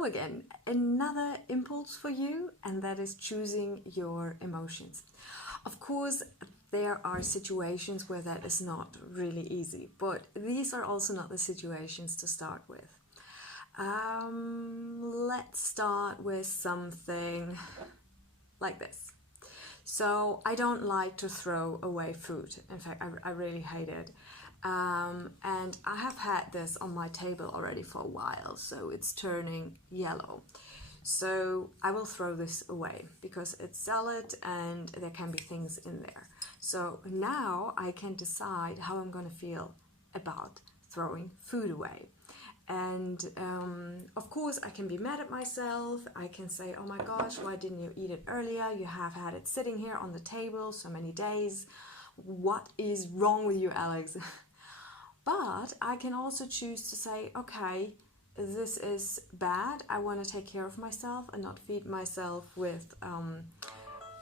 So again, another impulse for you, and that is choosing your emotions. Of course, there are situations where that is not really easy, but these are also not the situations to start with. Let's start with something like this. So I don't like to throw away food. In fact, I really hate it. And I have had this on my table already for a while, so it's turning yellow. So I will throw this away because it's salad and there can be things in there. So now I can decide how I'm going to feel about throwing food away. And of course I can be mad at myself. I can say, oh my gosh, why didn't you eat it earlier? You have had it sitting here on the table so many days. What is wrong with you, Alex? But I can also choose to say, okay, this is bad. I want to take care of myself and not feed myself with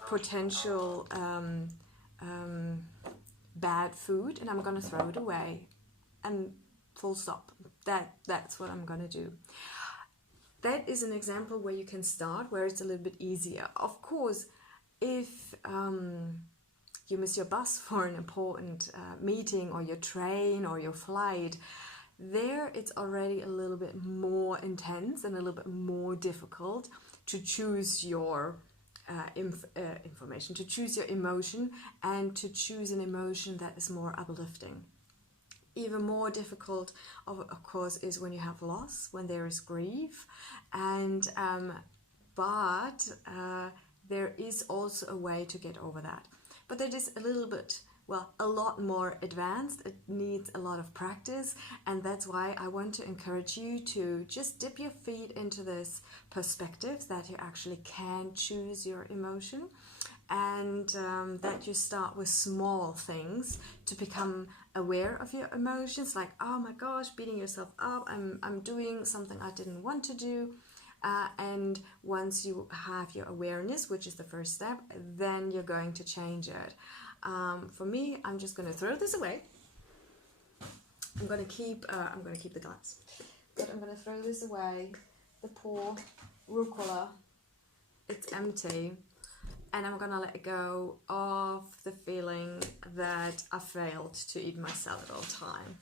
potential bad food, and I'm going to throw it away. And full stop. That's what I'm going to do. That is an example where you can start, where it's a little bit easier. Of course, if you miss your bus for an important meeting, or your train or your flight, there it's already a little bit more intense and a little bit more difficult to choose your information, to choose your emotion, and to choose an emotion that is more uplifting. Even more difficult, of course, is when you have loss, when there is grief, and but there is also a way to get over that. But that is a little bit, well, a lot more advanced. It needs a lot of practice, and that's why I want to encourage you to just dip your feet into this perspective that you actually can choose your emotion, and that you start with small things to become aware of your emotions, like, oh my gosh, beating yourself up, I'm doing something I didn't want to do. And once you have your awareness, which is the first step, then you're going to change it. For me, I'm just going to throw this away. I'm going to keep the glass, but I'm going to throw this away. The poor rucola, it's empty, and I'm going to let go of the feeling that I failed to eat my salad on time.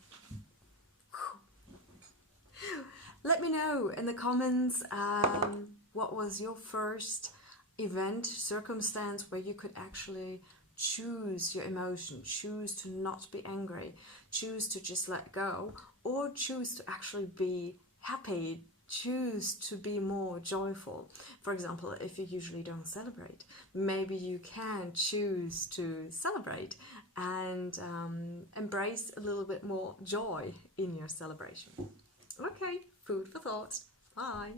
Let me know in the comments what was your first event, circumstance where you could actually choose your emotion, choose to not be angry, choose to just let go, or choose to actually be happy, choose to be more joyful. For example, if you usually don't celebrate, maybe you can choose to celebrate and embrace a little bit more joy in your celebration. Okay, food for thought. Bye.